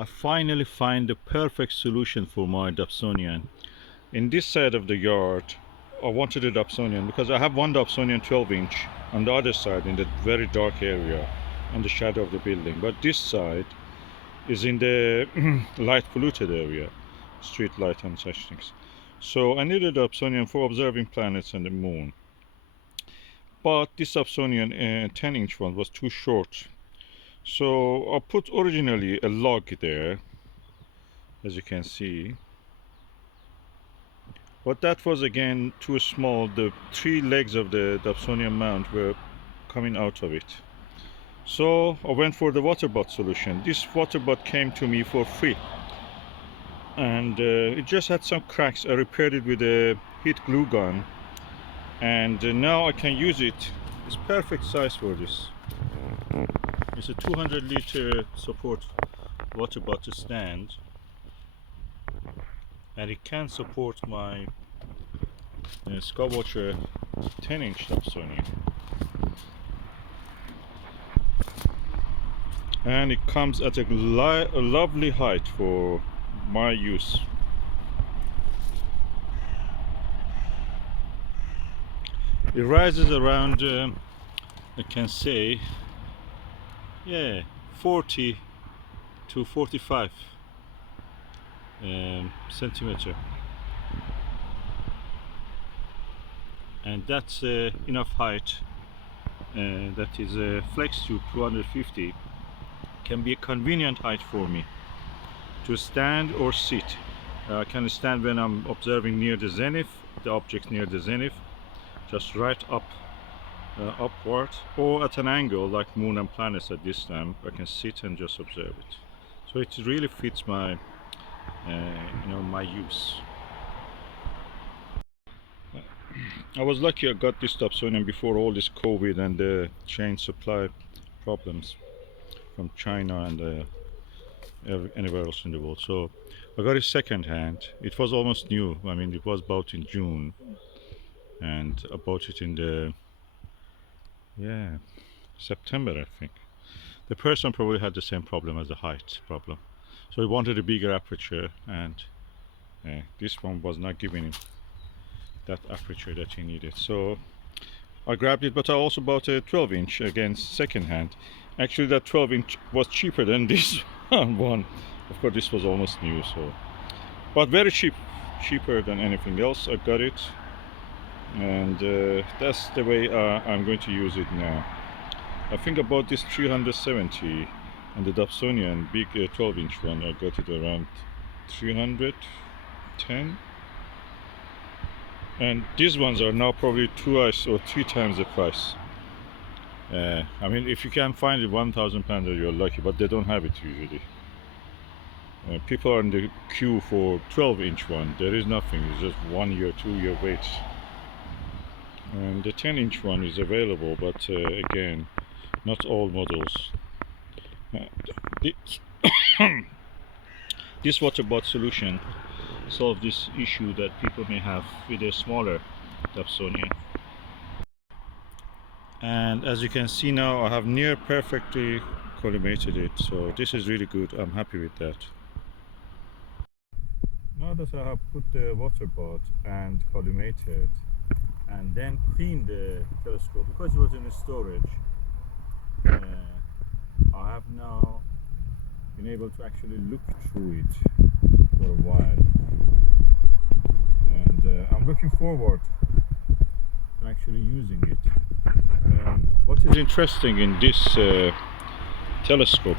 I finally find the perfect solution for my Dobsonian. In this side of the yard, I wanted a Dobsonian because I have one Dobsonian 12-inch on the other side in the very dark area on the shadow of the building. But this side is in the light polluted area, street light and such things. So I needed a Dobsonian for observing planets and the moon. But this Dobsonian 10-inch one was too short. So I put originally a log there, as you can see. But that was again too small. The 3 legs of the Dobsonian mount were coming out of it. So I went for the water butt solution. This water butt came to me for free. And it just had some cracks. I repaired it with a heat glue gun. And now I can use it. It's perfect size for this. It's a 200-liter support water bottle stand, and it can support my Skywatcher 10-inch Dobsonian. And it comes at a lovely height for my use. It rises around, I can say, 40 to 45 centimeter, and that's enough height. That is a Flextube 250 can be a convenient height for me to stand or sit. I can stand when I'm observing near the zenith, the objects near the zenith, just right up upward, or at an angle like moon and planets at this time. I can sit and just observe it. So it really fits my my use. I was lucky I got this Dobsonian before all this COVID and the chain supply problems from China and anywhere else in the world. So I got it second hand. It was almost new. I mean, it was bought in June, and I bought it in the September, I think. The person probably had the same problem as the height problem, so he wanted a bigger aperture, and this one was not giving him that aperture that he needed. So I grabbed it, but I also bought a 12-inch again second hand. Actually, that 12-inch was cheaper than this one. Of course, this was almost new, so, but very cheap, cheaper than anything else. I got it, and that's the way I'm going to use it now. I think I bought this 370, and the Dobsonian big 12-inch one, I got it around 310, and these ones are now probably twice or 3 times the price. I mean, if you can find it £1,000, you're lucky, but they don't have it usually. People are in the queue for 12-inch one. There is nothing. It's just 1 year, 2 year wait. And the 10-inch one is available, but again, not all models. This water bot solution solves this issue that people may have with a smaller Dobsonian. And as you can see now, I have near perfectly collimated it, so this is really good. I'm happy with that. Now that I have put the water bot and collimated and then cleaned the telescope because it was in storage, I have now been able to actually look through it for a while, and I'm looking forward to actually using it. What is interesting in this telescope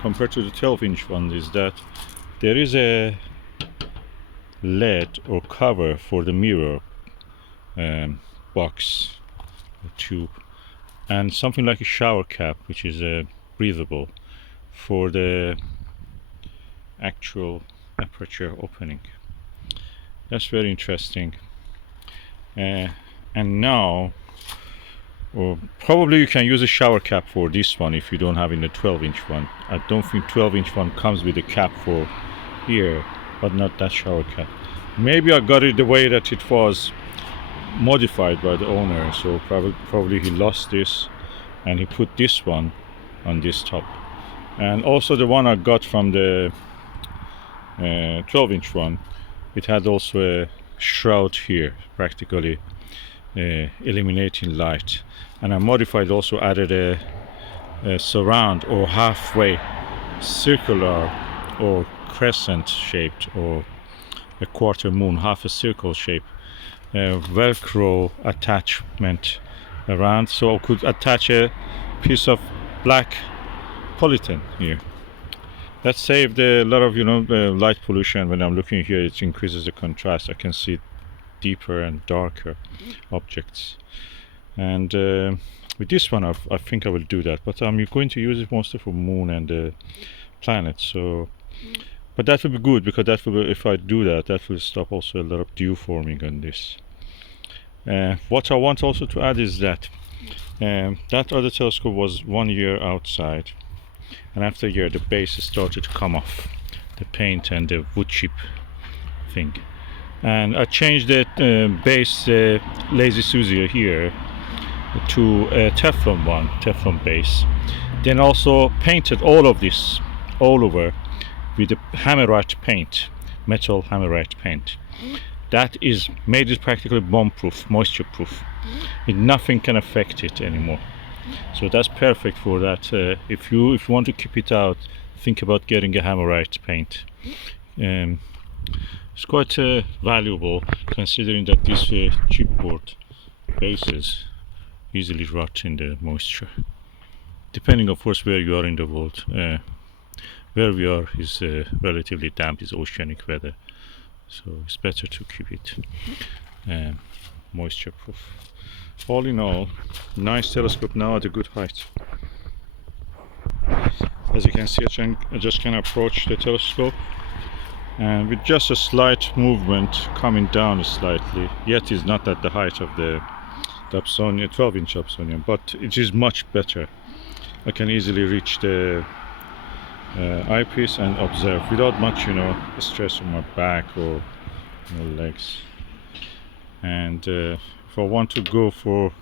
compared to the 12-inch one is that there is a lid or cover for the mirror box, tube, and something like a shower cap, which is breathable, for the actual aperture opening. That's very interesting. And now, or probably you can use a shower cap for this one if you don't have in the 12-inch one. I don't think 12-inch one comes with a cap for here, but not that shower cap. Maybe I got it the way that it was modified by the owner, so probably he lost this and he put this one on this top. And also the one I got from the 12-inch one, it had also a shroud here, practically eliminating light. And I modified, also added a surround or halfway circular or crescent shaped, or a quarter moon, half a circle shape, velcro attachment around, so I could attach a piece of black polythene here. That saved a lot of light pollution. When I'm looking here, it increases the contrast. I can see deeper and darker objects. And with this one, I think I will do that, but I'm going to use it mostly for moon and the planet. So but that will be good, because that will, if I do that, that will stop also a lot of dew forming on this. What I want also to add is that that other telescope was 1 year outside, and after a year the base started to come off, the paint and the wood chip thing. And I changed the base Lazy Susie here to a Teflon base. Then also painted all of this all over with the hammerite paint, metal hammerite paint. That is made it practically bomb-proof, moisture-proof. Nothing can affect it anymore. So that's perfect for that. If you want to keep it out, think about getting a hammerite paint. It's quite valuable, considering that these chipboard bases easily rot in the moisture. Depending, of course, where you are in the world. Where we are is relatively damp, is oceanic weather, so it's better to keep it moisture proof. All in all, nice telescope now at a good height. As you can see, I just can approach the telescope, and with just a slight movement coming down slightly, yet is not at the height of the Dobsonian 12-inch Dobsonian, but it is much better. I can easily reach the eyepiece and observe without much stress on my back or legs. And if I want to go for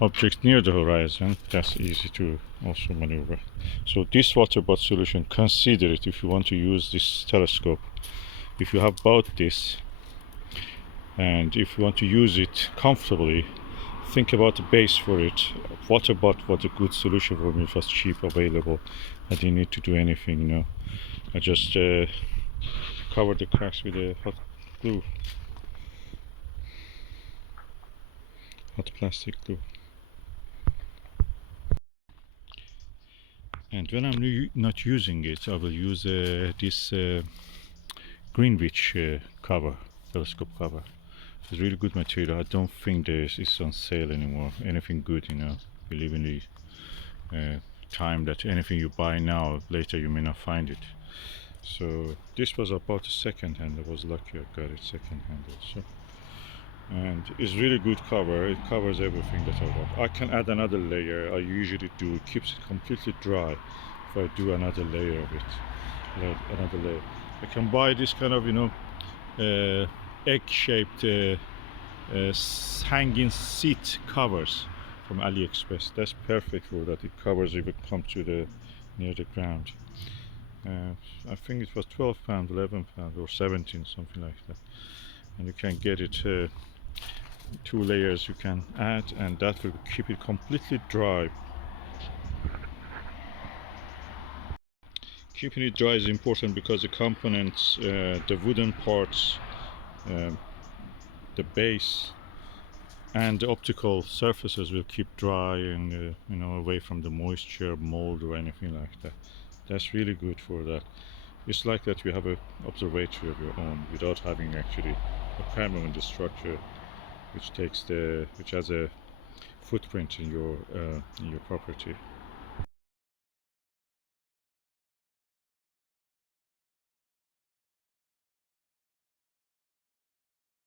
objects near the horizon, that's easy to also maneuver. So this water bath solution, consider it if you want to use this telescope. If you have bought this and if you want to use it comfortably, think about the base for it. Water bath was a good solution for me. It was cheap, available. I didn't need to do anything, I just covered the cracks with a hot glue, hot plastic glue. And when I'm not using it, I will use this Greenwich telescope cover. It's really good material. I don't think it's on sale anymore. Anything good, we live in the time that anything you buy now, later you may not find it. So this was about a second hand. I was lucky I got it second hand also. And it's really good cover. It covers everything that I want. I can add another layer. I usually do. It keeps it completely dry if I do another layer of it. Another layer. I can buy this kind of egg-shaped hanging seat covers from AliExpress. That's perfect for that. It covers if it comes to the near the ground. I think it was £12, £11 or 17, something like that. And you can get it 2 layers you can add, and that will keep it completely dry. Keeping it dry is important because the components, the wooden parts, the base and the optical surfaces will keep dry and away from the moisture, mold or anything like that. That's really good for that. It's like that you have an observatory of your own without having actually a permanent structure which has a footprint in your property.